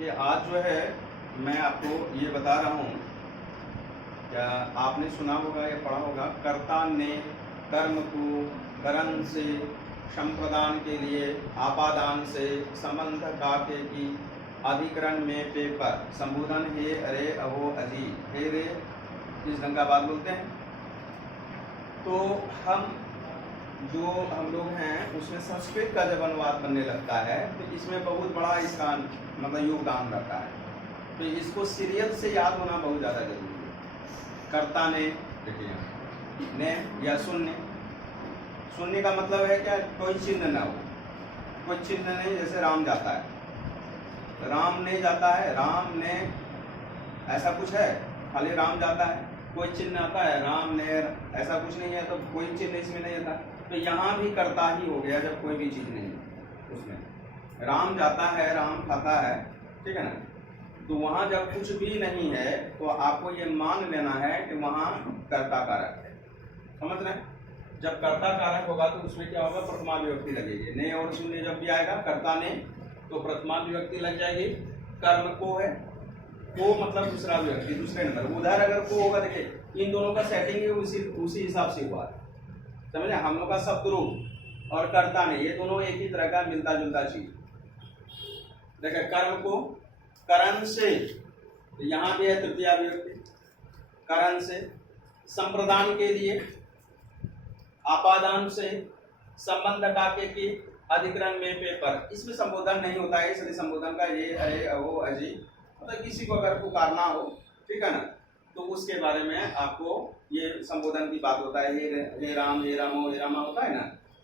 देखिए आज जो है मैं आपको ये बता रहा हूँ, क्या आपने सुना होगा या पढ़ा होगा, कर्ता ने कर्म को करण से संप्रदान के लिए आपादान से संबंध काके की अधिकरण में पेपर संबोधन हे अरे अहो अजी हे रे, इस ढंग का बात बोलते हैं। तो हम लोग हैं उसमें संस्कृत का जब अनुवाद बनने लगता है तो इसमें बहुत बड़ा इसका मतलब योगदान रहता है। तो इसको सीरियल से याद होना बहुत ज़्यादा जरूरी है। कर्ता ने, देखिए ने या शून्य, शून्य का मतलब है क्या, कोई चिन्ह ना हो, कोई चिन्ह नहीं। जैसे राम जाता है, राम ने जाता है, राम ने ऐसा कुछ है, खाली राम जाता है, कोई चिन्ह आता है, राम ने ऐसा कुछ नहीं है, तो कोई चिन्ह इसमें नहीं आता। तो यहाँ भी कर्ता ही हो गया जब कोई भी चीज़ नहीं है उसमें। राम जाता है, राम खाता है, ठीक है ना। तो वहाँ जब कुछ भी नहीं है तो आपको ये मान लेना है कि वहाँ कर्ता कारक है। समझ रहे हैं? जब कर्ता कारक होगा तो उसमें क्या होगा, प्रथमा विभक्ति लगेगी। ने और शून्य जब भी आएगा कर्ता ने तो प्रथमा विभक्ति लग जाएगी। कर्म को है, को मतलब दूसरा विभक्ति, दूसरे नंबर। उधर अगर को होगा, देखिए इन दोनों का सेटिंग है उसी हिसाब से हुआ। समझे? हम लोग का शब्द रूप और कर्ता ने, ये दोनों एक ही तरह का मिलता जुलता चीज। देखिए कर्म को करण से, तो यहाँ भी है तृतीया विभक्ति, करण से। संप्रदान के लिए आपादान से, संबंध काके की अधिकरण में पेपर, इसमें संबोधन नहीं होता है, इसलिए संबोधन का ये अरे अहो अजी, मतलब किसी को अगर पुकारना हो, ठीक है ना, तो उसके बारे में आपको ये संबोधन की बात होता है। हे राम, हे रामो, हे रामा होता है ना,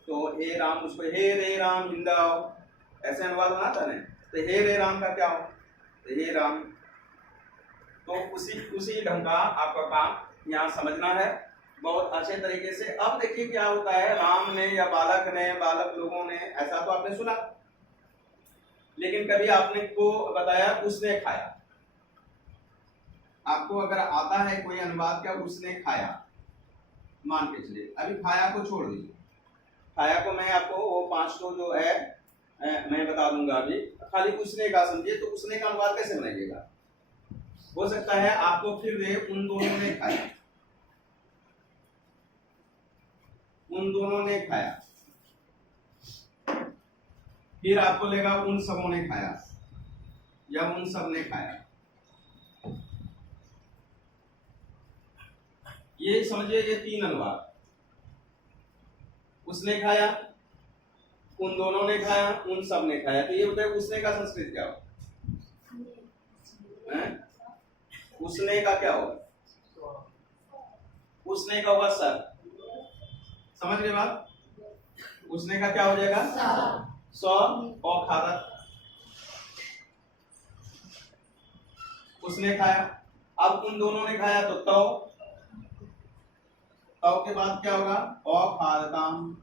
तो हे राम उसको हे रे राम हिंदाओ, ऐसे अनुवाद बनाता है ना। तो हे रे राम का क्या हो, हे राम। तो उसी ढंग का आपका काम यहाँ समझना है बहुत अच्छे तरीके से। अब देखिए क्या होता है, राम ने या बालक लोगों ने, ऐसा तो आपने सुना, लेकिन कभी आपने को बताया उसने खाया। आपको अगर आता है कोई अनुवाद क्या, उसने खाया, मान के चलिए, अभी खाया को छोड़ दीजिए, खाया को मैं आपको वो 5 को जो है मैं बता दूंगा अभी, खाली उसने का समझिए। तो उसने का अनुवाद कैसे बनाइएगा, हो सकता है आपको फिर वे उन दोनों ने खाया, उन दोनों ने खाया, फिर आपको लेगा उन सबों ने खाया या उन सब ने खाया। ये समझिए ये 3 अनुवाद, उसने खाया, उन दोनों ने खाया, उन सब ने खाया। तो ये बताए उसने का संस्कृत क्या हो, उसने का क्या हो, उसने का होगा सर। समझ गए बात? उसने का क्या हो जाएगा, सौ और खाता। उसने खाया, अब उन दोनों ने खाया तो तौ के बाद क्या होगा, अखादताम।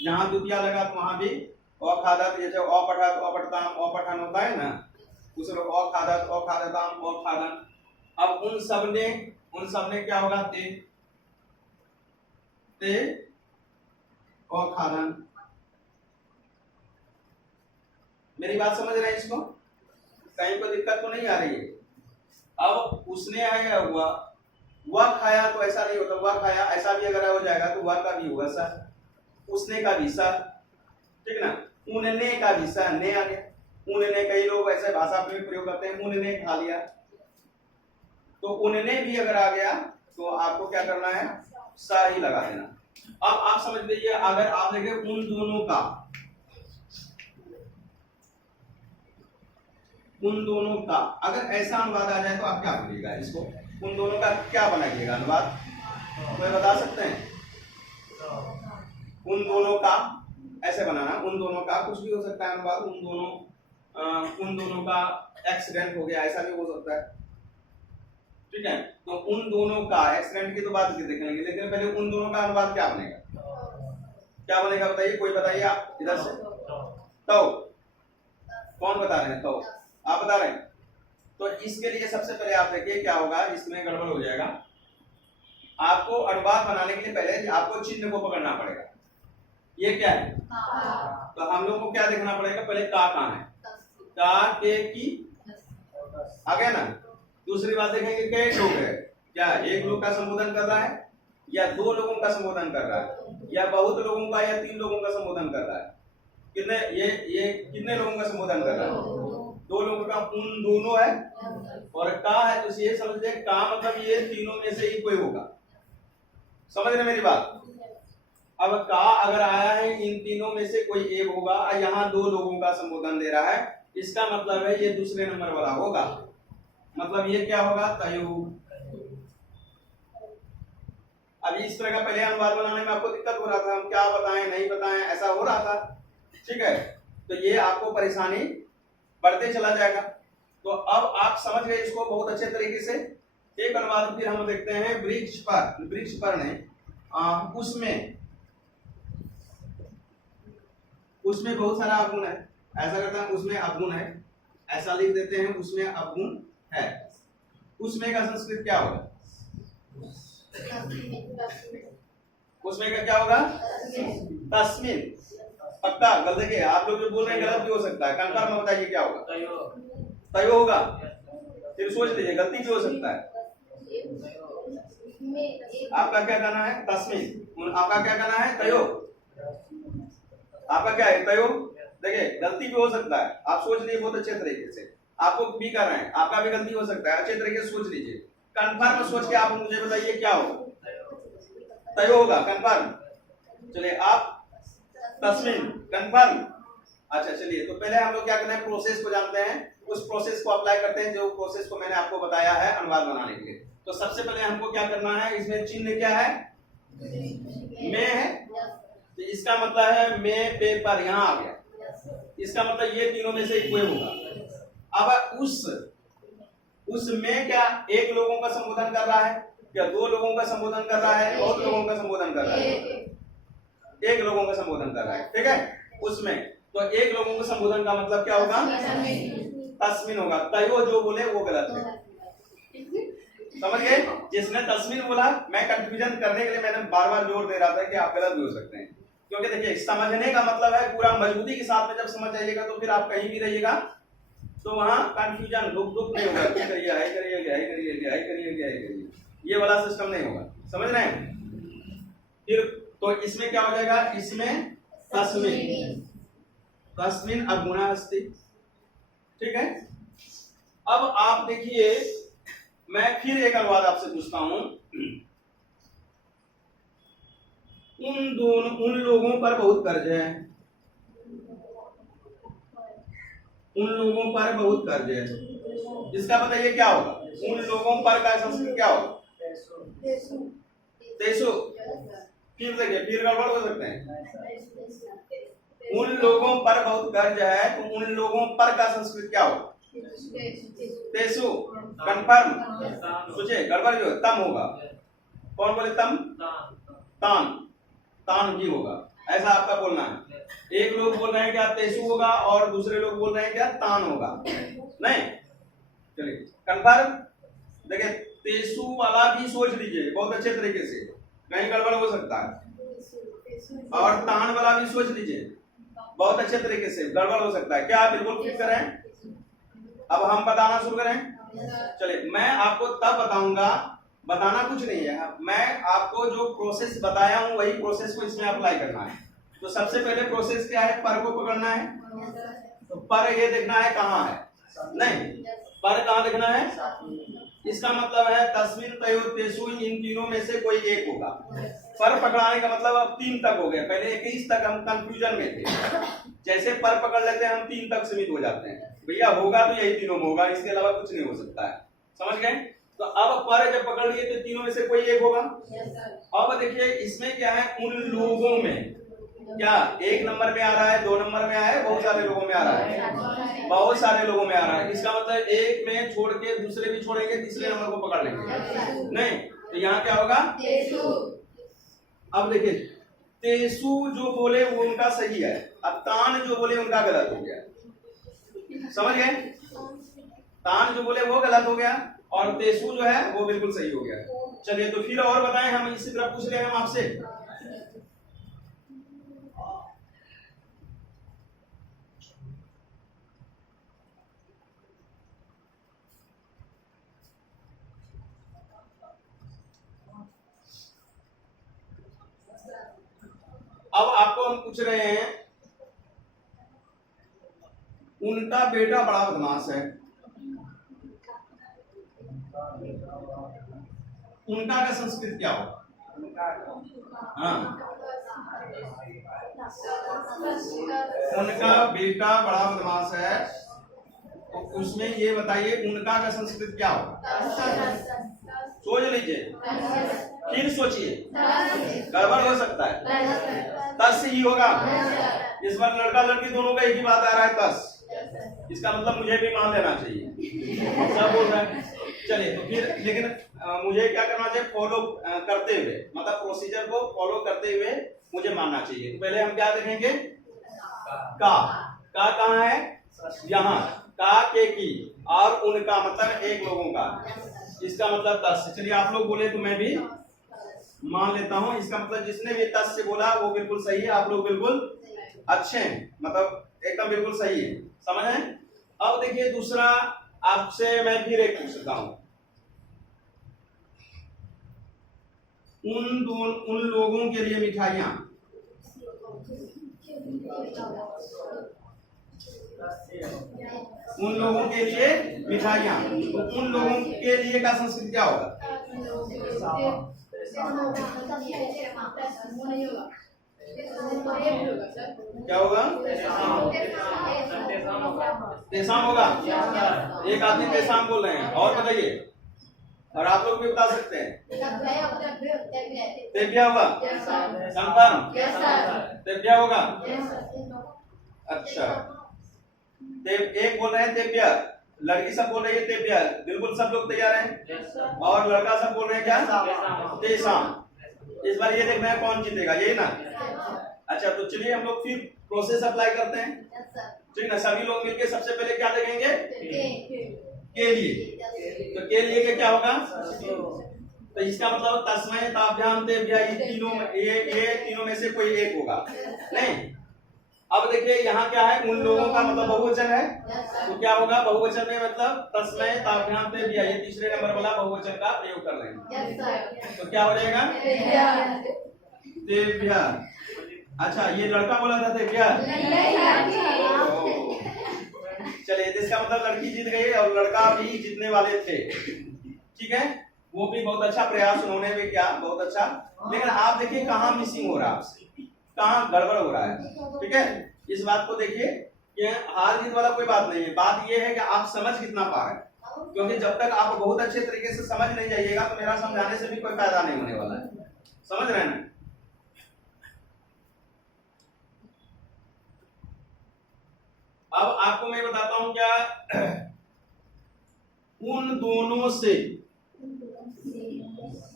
यहाँ द्वितीया लगा तो वहां भी अखादत, जैसे अपठत अपठताम अपठन होता है ना, उस अखादत अखादताम अखादन। अब उन सब ने क्या होगा, ते अखादन। मेरी बात समझ रहे हैं इसको, कहीं कोई दिक्कत तो नहीं आ रही है। अब उसने है या वह खाया, तो ऐसा नहीं होता वह खाया, ऐसा भी अगर हो जाएगा तो वह का भी होगा सर, उसने का भी सर, ठीक ना। उनने का भी सर, ने आ गया, उनने, कई लोग ऐसे भाषा में प्रयोग करते हैं, उनने खा लिया, तो उनने भी अगर आ गया तो आपको क्या करना है, सा ही लगा देना। अब आप समझ लीजिए, अगर आप देखें उन दोनों का अगर ऐसा अनुवाद आ जाए तो आप क्या बोलिएगा इसको, उन दोनों का क्या बनाइएगा अनुवाद, कोई बता सकते हैं? उन दोनों का ऐसे बनाना, उन दोनों का कुछ भी हो सकता है अनुवाद, उन दोनों का एक्सीडेंट हो गया, ऐसा भी हो सकता है, ठीक है। तो उन दोनों का, एक्सीडेंट की तो बात देखेंगे, लेकिन पहले उन दोनों का अनुवाद क्या बनेगा, क्या बनेगा बताइए, कोई बताइए आप इधर से। तो कौन बता रहे हैं, तो आप बता रहे हैं। तो इसके लिए सबसे पहले आप देखिए क्या होगा, इसमें गड़बड़ हो जाएगा। आपको अनुवाद बनाने के लिए पहले आपको चिन्ह को पकड़ना पड़ेगा। ये क्या है, तो हम लोग को क्या देखना पड़ेगा, पहले का कहाँ है, का के की आ गया ना। दूसरी बात देखेंगे कई लोग है, क्या एक लोग का संबोधन कर रहा है या दो लोगों का संबोधन कर रहा है या बहुत लोगों का या तीन लोगों का संबोधन कर रहा है। कितने ये कितने लोगों का संबोधन कर रहा है, दो लोगों का, उन दोनों है और का है। तो ये समझिए का मतलब ये तीनों में से ही कोई होगा, समझ रहे मेरी बात। अब का अगर आया है इन तीनों में से कोई एक होगा, यहाँ दो लोगों का संबोधन दे रहा है, इसका मतलब है ये दूसरे नंबर वाला होगा, मतलब ये क्या होगा, तयो। अभी इस तरह का पहले अनुवाद बनाने में आपको दिक्कत हो रहा था, हम क्या बताएं नहीं बताएं ऐसा हो रहा था, ठीक है। तो ये आपको परेशानी बढ़ते चला जाएगा। तो अब आप समझ गए इसको बहुत अच्छे तरीके से। एक अनुवाद फिर हम देखते हैं, वृक्ष पर ने उसमें बहुत सारा अवगुण है, ऐसा करते हैं उसमें अवगुण है, ऐसा लिख देते हैं उसमें अवगुण है। उसमें का संस्कृत क्या होगा, उसमें का क्या होगा, तस्मिन। पक्का गलत देखिए आप लोग जो बोल रहे हैं गलत भी हो सकता है, कंफर्म में बताइए क्या होगा, तयो होगा। फिर सोच लीजिए गलती भी हो सकता है। आपका क्या कहना है, तस्मिन, आपका क्या कहना है, तयो, आपका क्या है, तयो। देखिए गलती भी हो सकता है, आप सोच लीजिए बहुत अच्छे तरीके से, आपको भी कर रहे हैं, आपका भी गलती हो सकता है, अच्छे तरीके से सोच लीजिए, कंफर्म सोच के आप मुझे बताइए क्या होगा, तय होगा, कंफर्म। चलिए आप तस्मिन, कंफर्म। अच्छा चलिए, तो पहले हम लोग क्या करना है, प्रोसेस को जानते हैं, उस प्रोसेस को अप्लाई करते हैं जो प्रोसेस को मैंने आपको बताया है अनुवाद बनाने के लिए। तो सबसे पहले हमको क्या करना है, इसमें चिन्ह क्या है, में है, तो इसका मतलब है में पे पर यहाँ आ गया, इसका मतलब ये तीनों में से कोई होगा। अब उस में क्या एक लोगों का संबोधन कर रहा है, क्या दो लोगों का संबोधन कर रहा है, बहुत लोगों का संबोधन कर रहा है, एक लोगों का संबोधन कर रहा है, ठीक है। उसमें तो एक लोगों का संबोधन का मतलब क्या होगा, तस्मिन होगा। तयो जो बोले वो गलत है, समझ गए। जिसने तस्मिन बोला, मैं कंफ्यूजन करने के लिए मैंने बार बार जोर दे रहा था कि आप गलत भी हो सकते हैं, क्योंकि देखिए समझने का मतलब है पूरा मजबूती के साथ में जब समझ जाइएगा तो फिर आप कहीं भी रहिएगा तो वहां कंफ्यूजन दुख नहीं होगा, करिए ये वाला सिस्टम नहीं होगा, समझ रहे हैं। फिर तो इसमें क्या हो जाएगा, इसमें तस्मिन अवगुणा अस्ति, ठीक है। अब आप देखिए, मैं फिर एक अनुवाद आपसे पूछता हूं, उन लोगों पर बहुत कर्ज है, उन लोगों पर बहुत कर्ज है, इसका बताइए क्या होगा, उन लोगों पर का संस्कृत क्या होगा, तेसु। फिर देखिए फिर गड़बड़ हो सकते हैं, उन लोगों पर बहुत कर्ज है, तो उन लोगों पर का संस्कृत क्या होगा, तेसु, कंफर्म। सोचिए गड़बड़ जो तम होगा, कौन बोले तम, तान भी होगा, ऐसा आपका बोलना है। एक लोग बोल रहे हैं क्या तेसु होगा और दूसरे लोग बोल रहे हैं क्या तान होगा, नहीं। चलिए कंफर्म। देखिए तेसु वाला भी सोच लीजिए बहुत अच्छे तरीके से, कहीं गड़बड़ हो सकता है, और तान वाला भी सोच लीजिए बहुत अच्छे तरीके से, गड़बड़ हो सकता है। क्या आप बिल्कुल ठीक करें, अब हम बताना शुरू करें। चलिए मैं आपको तब बताऊंगा, बताना कुछ नहीं है, मैं आपको जो प्रोसेस बताया हूं वही प्रोसेस को इसमें अप्लाई करना है। तो सबसे पहले प्रोसेस क्या है, पर को पकड़ना है, तो पर ये देखना है कहाँ है, नहीं पर कहाँ देखना है, इसका मतलब है तस्मिन तयो तेसु, इन तीनों में से कोई एक होगा। पर पकड़ाने का मतलब अब 3 तक हो गया, पहले 21 तक हम कंफ्यूजन में थे, जैसे पर पकड़ लेते हैं हम 3 तक सीमित हो जाते हैं, भैया होगा तो यही तीनों होगा, इसके अलावा कुछ नहीं हो सकता है, समझ गए। तो अब पर जब पकड़ लिए तो तीनों में से कोई एक होगा। अब देखिए इसमें क्या है, उन लोगों में क्या 1 नंबर में आ रहा है, 2 नंबर में आया है, बहुत सारे लोगों में आ रहा है, बहुत सारे लोगों में आ रहा है, इसका मतलब एक में छोड़ के दूसरे भी छोड़ेंगे, तीसरे नंबर को पकड़ लेंगे, नहीं तो यहाँ क्या होगा, अब देखिए तेसु जो बोले वो उनका सही है, अब तान जो बोले उनका गलत हो गया, समझ गए। तान जो बोले वो गलत हो गया और तेसु जो है वो बिल्कुल सही हो गया। चलिए तो फिर और बताएं, हम इसी तरह पूछ रहे हैं हम आपसे, हम पूछ रहे हैं उनका बेटा बड़ा बदमाश है। उनका का संस्कृत क्या होगा? हाँ, उनका बेटा बड़ा बदमाश है, तो उसमें ये बताइए उनका का संस्कृत क्या होगा? सोच लीजिए, फिर सोचिए, गड़बड़ हो सकता है। तस ही होगा। इस बार लड़का लड़की दोनों का एक ही बात आ रहा है, तस। इसका मतलब मुझे भी मान लेना चाहिए, सब बोल रहा है। चलिए तो फिर, लेकिन मुझे क्या करना चाहिए? फॉलो करते हुए, मतलब प्रोसीजर को फॉलो करते हुए मुझे मानना चाहिए। तो पहले हम क्या देखेंगे? का कहाँ है? यहाँ। का के की, और उनका मतलब एक लोगों का, इसका मतलब तस। चलिए आप लोग बोले तो मैं भी मान लेता हूँ। इसका मतलब जिसने भी तस से बोला वो बिल्कुल सही है। आप लोग बिल्कुल अच्छे हैं, मतलब एकदम बिल्कुल सही है, समझ रहे हैं? अब देखिए दूसरा आपसे मैं फिर एक पूछता हूं। उन लोगों के लिए मिठाइयां, उन लोगों के लिए मिठाइयां, तो उन लोगों के लिए का संस्कृत क्या होगा? क्या होगा? तेसाम होगा। एक आदमी तेसाम बोल रहे हैं, और बताइए, और आप लोग भी बता सकते हैं। तेब्या होगा। संपन्न तेब्या होगा। अच्छा, एक बोल रहे हैं तेब्या, लड़की सब बोल रही है तेब्या, बिल्कुल सब लोग तैयार हैं। और लड़का सब बोल रहे हैं क्या? तेसाम। इस बार ये देखना है कौन जीतेगा, यही ना? अच्छा, तो चलिए हम लोग फिर प्रोसेस अप्लाई करते हैं, ठीक ना? सभी लोग मिलके सबसे पहले क्या देखेंगे? के लिए। तो के लिए के क्या होगा? तो इसका मतलब तस्मै ताभ्याम तेभ्या, ये तीनों में से कोई एक होगा, नहीं? अब देखिए यहाँ क्या है? उन लोगों का मतलब बहुवचन है, तो क्या होगा? बहुवचन में मतलब तस्मै ताभ्याम तेभ्या, ये तीसरे नंबर वाला बहुवचन का प्रयोग कर रहे हैं। तो क्या हो जाएगा? तेभ्या। अच्छा, ये लड़का बोला था तेभ्या। चलिए, इसका मतलब लड़की जीत गई और लड़का भी जीतने वाले थे, ठीक है? वो भी बहुत अच्छा प्रयास उन्होंने भी किया, बहुत अच्छा। लेकिन आप देखिए कहाँ मिसिंग हो रहा है, कहाँ गड़बड़ हो रहा है, ठीक है? इस बात को देखिए कि हार जीत वाला कोई बात नहीं है, बात यह है कि आप समझ कितना पा रहे हैं। क्योंकि जब तक आप बहुत अच्छे तरीके से समझ नहीं जाइएगा तो मेरा समझाने से भी कोई फायदा नहीं होने वाला है, समझ रहे हैं ना? अब आपको मैं बताता हूं क्या, उन दोनों से,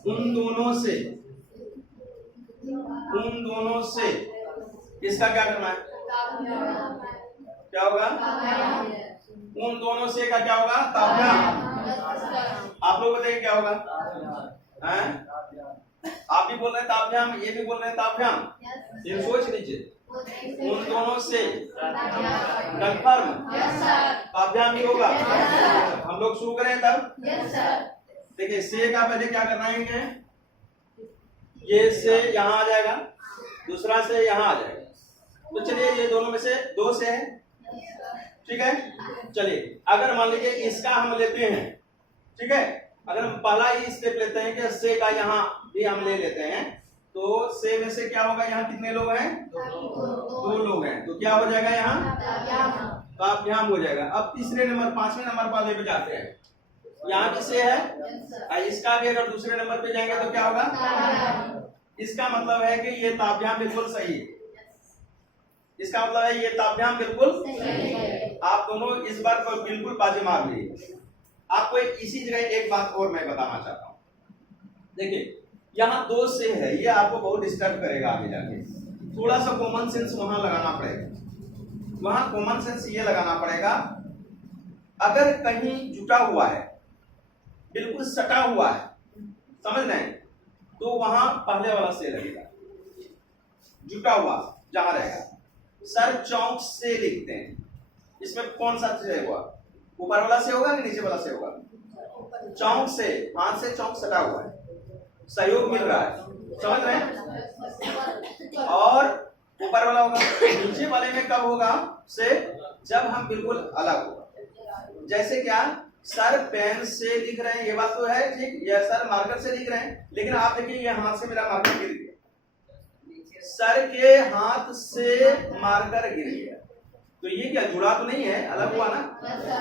उन दोनों से, उन दोनों से, इसका क्या करना है? क्या होगा? उन दोनों से का क्या होगा? ताभ्याम। आप लोग बताइए क्या होगा? हैं? आप भी बोल रहे हैं ताभ्याम, ये भी बोल रहे हैं ताभ्याम, ये सोच लीजिए। उन दोनों से कंफर्म, ताभ्याम ही होगा। हम लोग शुरू करें तब? देखिए, से का पहले क्या करना है? ये से यहाँ आ जाएगा, दूसरा से यहाँ आ जाएगा। तो चलिए, ये दोनों में से दो से है, ठीक है? चलिए, अगर मान लीजिए इसका हम लेते हैं, ठीक है? अगर हम पहला ही स्टेप लेते हैं कि से का यहाँ भी हम ले लेते हैं, तो से में से क्या होगा? यहाँ कितने लोग हैं? दो लोग हैं, तो क्या हो जाएगा? यहाँ ताभ्याम हो जाएगा। अब तीसरे नंबर, पांचवें नंबर वाले पे जाते हैं। यहाँ भी से है, इसका भी अगर दूसरे नंबर पे जाएंगे तो क्या होगा? इसका मतलब है कि ये ताभ्याम बिल्कुल सही है। इसका मतलब है ये ताभ्याम बिल्कुल सही है। आप दोनों इस बार पर बिल्कुल बाजी मार लिए। आपको इसी जगह एक बात और मैं बताना चाहता हूँ। देखिए, यहाँ दो से है, ये आपको बहुत डिस्टर्ब करेगा आगे जाके। थोड़ा सा कॉमन सेंस वहां लगाना पड़ेगा। वहां कॉमन सेंस ये लगाना पड़ेगा, अगर कहीं जुटा हुआ है, बिल्कुल सटा हुआ है, समझ रहे हैं, तो वहां पहले वाला से लगेगा। जुटा हुआ जहां रहेगा, सर चौक से लिखते हैं। इसमें कौन सा से हुआ? ऊपर वाला से होगा कि नीचे वाला से होगा? चौक से, हाथ से चौक सटा हुआ है, सहयोग मिल रहा है, समझ रहे हैं? और ऊपर वाला होगा। नीचे वाले में कब होगा से जब हम बिल्कुल अलग होगा। जैसे क्या सर पेन से लिख रहे हैं, ये बात तो है ठीक, ये सर मार्कर से लिख रहे हैं, लेकिन आप देखिए ये हाथ से मेरा मार्कर गिर गया, सर के हाथ से मार्कर गिर गया, तो ये क्या जुड़ा तो नहीं है, अलग हुआ ना,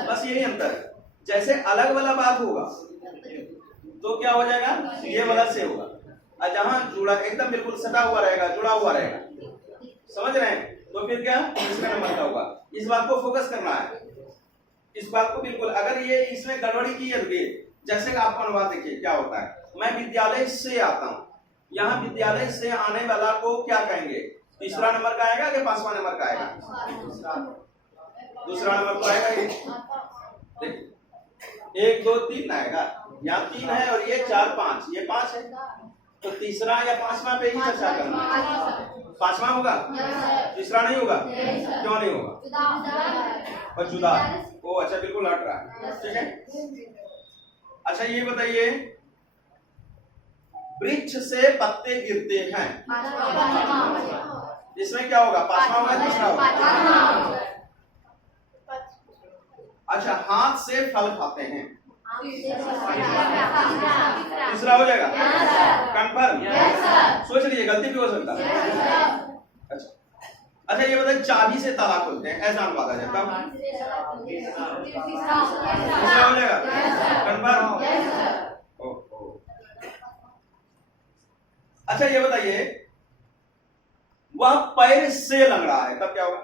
बस यही अंतर है। जैसे अलग वाला बात होगा तो क्या हो जाएगा, ये वाला से होगा, और जहां जुड़ा एकदम बिल्कुल सटा हुआ रहेगा, जुड़ा हुआ रहेगा, समझ रहे हैं, तो फिर क्या तीसरा नंबर का होगा। इस बात को फोकस करना है, इस बात को बिल्कुल, अगर ये इसमें गड़बड़ी की है, जैसे कि आपको अनुवाद देखिए क्या होता है, मैं विद्यालय से आता हूँ, यहाँ विद्यालय से आने वाला को क्या कहेंगे, तीसरा नंबर का आएगा कि पांचवा नंबर का आएगा, दूसरा नंबर का आएगा। ये देखिए 1 2 3 आएगा, यहाँ 3 है और ये 4 5, ये 5 है, तो तीसरा या पांचवा पे ही चर्चा करना है। पांचवा होगा, तीसरा नहीं होगा, क्यों नहीं होगा, और जुदा है वो, अच्छा बिल्कुल हट रहा है, ठीक है। अच्छा ये बताइए, वृक्ष से पत्ते गिरते हैं, इसमें क्या होगा, पांचवा होगा, तीसरा होगा। अच्छा हाथ से फल खाते हैं, तीसरा हो जाएगा, कंफर्म, सोच लीजिए गलती भी हो सकता है। अच्छा अच्छा ये बताइए, चाबी से ताला खोलते हैं, ऐसा अनुवाद आ जाता है, तीसरा हो जाएगा, कंफर्म। अच्छा ये बताइए, वह पैर से लंगड़ा है, तब क्या होगा,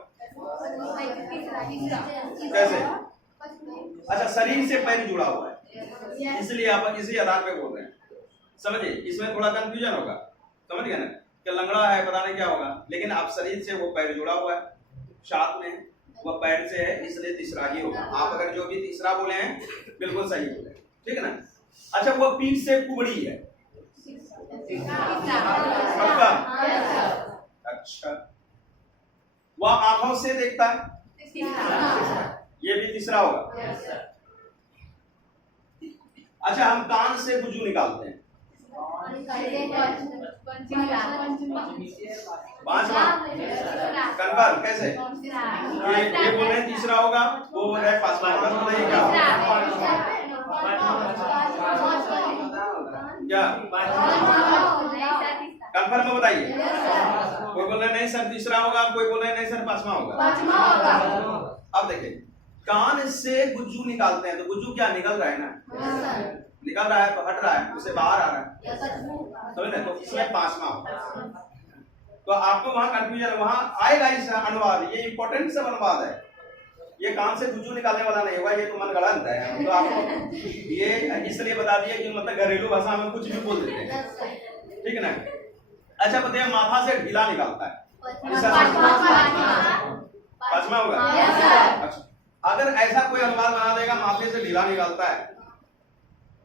कैसे, अच्छा शरीर से पैर जुड़ा हुआ है, इसलिए आप इसी आधार पे बोल रहे हैं, समझिए, इसमें थोड़ा कंफ्यूजन होगा, समझ गए ना, कि लंगड़ा है पता नहीं क्या होगा, लेकिन आप शरीर से वो पैर जुड़ा हुआ है, साथ में वो पैर से है, इसलिए तीसरा ही होगा। आप अगर जो भी तीसरा बोले हैं बिल्कुल सही बोले, ठीक है ना। अच्छा वो पीठ से कुबड़ी है, अच्छा वह आंखों से देखता है, ये भी तीसरा होगा। अच्छा हम कान से गुजू निकालते हैं, पांचवा, कंफर्म, कैसे, ये बोल रहे हैं तीसरा होगा, वो बोल रहे हैं पांचवा होगा, तो बताइए क्या क्या कंफर्म में बताइए, कोई बोल रहे नहीं सर तीसरा होगा, कोई बोल रहे नहीं सर पांचवा होगा। अब देखिए कान से गुज्जू निकालते हैं, तो गुज्जू क्या निकल रहा है ना, निकल रहा है तो हट रहा है, उसे बाहर आ रहा है, समझ रहे, तो इसमें पांचवा होगा। तो आपको वहां कंफ्यूजन वहां आएगा इस अनुवाद, ये इंपॉर्टेंट सब अनुवाद है, ये कान से गुज्जू निकालने वाला नहीं होगा, ये तो मन गढ़ंत है, तो आपको ये इसलिए बता दिया कि मतलब घरेलू भाषा में कुछ भी बोल देते हैं, ठीक है ना। अच्छा बताइए, माथा से ढीला निकालता है, पांचवा होगा। अच्छा अगर ऐसा कोई अनुवाद बना देगा माथे से ढीला निकालता है,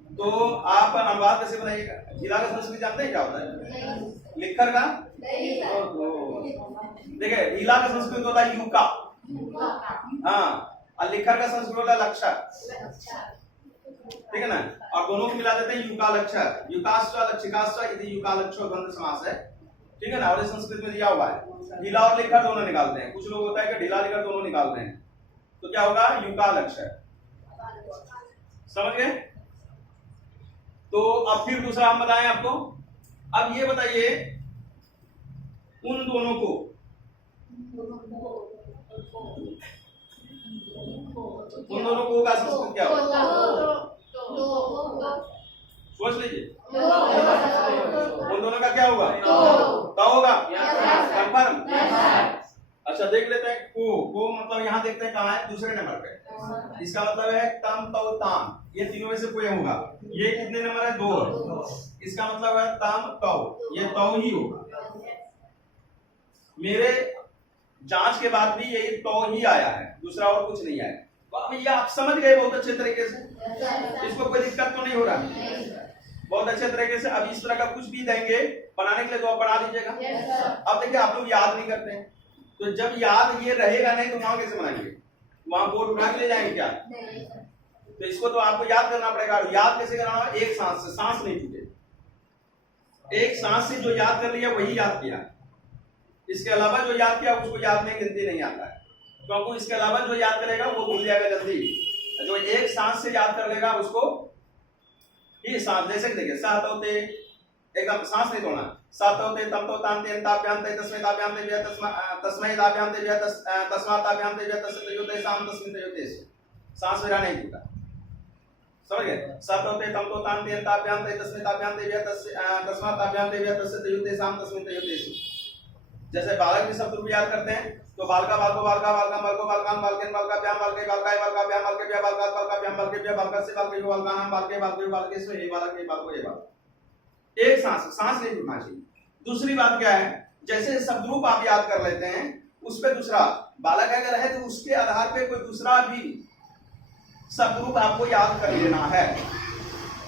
तो आप अनुवाद कैसे बनाइएगा, ढीला का संस्कृत जानते हैं क्या होता है, लिखकर का, देखिए ढीला का संस्कृत होता है यूका, हाँ, और लिखकर का संस्कृत होता है लक्षर, ठीक है ना, और दोनों को मिला देते हैं युका लक्षर, युकाश्च लक्षिकाश्च इति युका लक्षो द्वंद्व समास है, ठीक है ना, और संस्कृत में दिया हुआ है, ढीला और लिखकर दोनों निकालते हैं, कुछ लोग होता है कि ढीला लिखकर दोनों निकालते हैं, तो क्या होगा युका लक्षर, समझ गए। तो अब फिर दूसरा हम बताएं आपको, अब ये बताइए उन दोनों को, उन दोनों को का संस्कृत क्या होगा, सोच लीजिए, उन दोनों का क्या होगा, तो होगा, कंफर्म। अच्छा देख लेते हैं, को मतलब यहाँ देखते हैं कहाँ है, दूसरे नंबर पे, इसका मतलब है तम तौ ताम, ये तीनों में से कोई होगा, ये कितने नंबर है, 2, इसका मतलब है तम तौ, ये तौ ही होगा, मेरे जांच के बाद भी यही तौ ही आया है, दूसरा और कुछ नहीं आया, तो अब ये आप समझ गए बहुत अच्छे तरीके से, इसको कोई दिक्कत तो नहीं हो रहा, बहुत अच्छे तरीके से। अब इस तरह का कुछ भी देंगे बनाने के लिए तो आप बना लीजिएगा। अब देखिए आप लोग याद नहीं करते हैं, तो जब याद ये रहेगा नहीं तो वहां कैसे बनाएंगे, वहां बोर्ड उठा के ले जाएंगे क्या, तो इसको तो आपको याद करना पड़ेगा। याद कैसे करना, एक सांस से, सांस नहीं टूटे, एक सांस से जो याद कर लिया वही याद किया, इसके अलावा जो याद किया उसको याद में गिनती नहीं आता है, क्योंकि इसके अलावा जो याद करेगा वो भूल जाएगा जल्दी। जो एक सांस से याद कर लेगा उसको ही सांस, जैसे कि देखिए सात होते, एकदम सांस नहीं तोड़ना, सात होते तम तो तांते ताभ्याम तस्मै ताभ्याम ते तस्मै ताभ्याम ते तस्मात् ताभ्याम ते तस्य युते साम तस्मिन् युते, सांस मेरा नहीं टूटा, समझ गए। सात होते तम तो तांते ताभ्याम ते तस्मै ताभ्याम ते तस्मात् ताभ्याम ते तस्य युते साम तस्मिन् युते। जैसे बालक के शब्द याद करते हैं तो बालका बालको बालका बालका बालको बालकान बालकेन बालका ब्याम बालके बालकाय बालका ब्याम बालके ब्या बालका बालका ब्याम बालके ब्या बालका से बालके यो बालका नाम बालके बालके बालके से हे बालक हे बालको हे बालक, एक सांस नहीं टूटना चाहिए। दूसरी बात क्या है, जैसे शब्द रूप आप याद कर लेते हैं उस पे दूसरा बालक अगर है तो उसके आधार पे कोई दूसरा भी शब्द रूप आपको याद कर लेना है,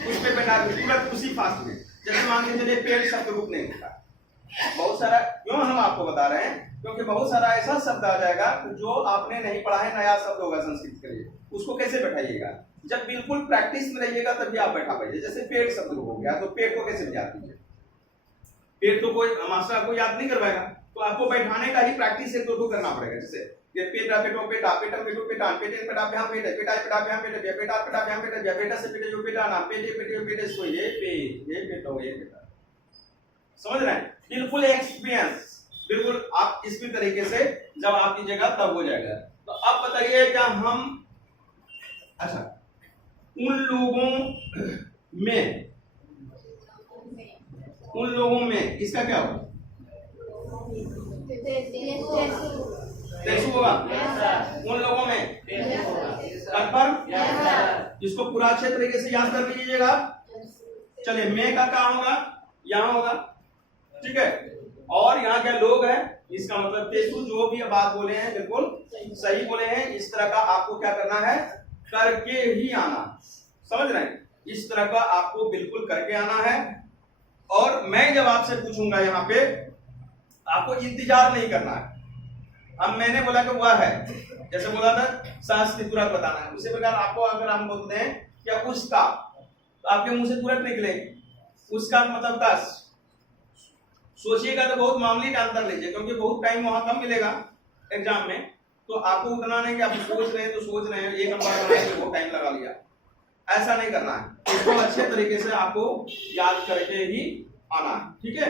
उस पे बैठा तुरंत उसी फास्ट में। जैसे मान के चलिए पेड़ शब्द रूप नहीं होता, बहुत सारा, क्यों हम आपको बता रहे हैं क्योंकि बहुत सारा ऐसा शब्द आ जाएगा जो आपने नहीं पढ़ा है, नया शब्द होगा संस्कृत के लिए, उसको कैसे बैठाइएगा, जब बिल्कुल प्रैक्टिस में रहिएगा तभी आप बैठा पाइए। जैसे पेड़ शब्द हो गया तो पेड़ को कैसे याद कीजिए, पेड़ तो कोई मास्टर आपको याद नहीं करवाएगा, तो आपको बैठाने का ही प्रैक्टिस एक दो करना पड़ेगा। जैसे ये पेटा पेटो पेटा पेटा पेटो पेटा पेटे पेटा भ्याम पेटे पेटा पेटा भ्याम पेटे पेटा पेटा भ्याम पेटे पेटा से पेटे जो पेटा ना पेटे पेटे पेटे सो ये पेटो ये पेटा, समझ रहे हैं, बिल्कुल एक्सपीरियंस, बिल्कुल आप इसी तरीके से जब आप कीजिएगा तब हो जाएगा। तो अब बताइए क्या हम, अच्छा उन लोगों में इसका क्या होगा, तेसु होगा, उन लोगों में पर इसको पूरा अच्छे तरीके से याद कर लीजिएगा। चलिए मैं का क्या होगा, यहाँ होगा, ठीक है, और यहाँ क्या लोग है, इसका मतलब तेसु जो भी बात बोले हैं बिल्कुल सही बोले हैं। इस तरह का आपको क्या करना है, करके ही आना, समझ रहे हैं, इस तरह का आपको बिल्कुल करके आना है। और मैं जब आपसे पूछूंगा यहाँ पे आपको इंतजार नहीं करना है। अब मैंने बोला कि वह है, जैसे बोला था सांस की तुरंत बताना है, उसी प्रकार आपको अगर हम बोलते हैं क्या उसका, तो आपके मुंह से तुरंत निकले उसका मतलब दस, सोचिएगा तो बहुत मामूली टाइम कर लीजिए, क्योंकि बहुत टाइम वहां कम मिलेगा एग्जाम में, तो आपको उतना नहीं कि आप सोच रहे हैं तो सोच रहे हैं एक नंबर बनाने में बहुत टाइम लगा लिया, ऐसा नहीं करना है। इसको अच्छे तरीके से आपको याद करके ही आना है, ठीक है।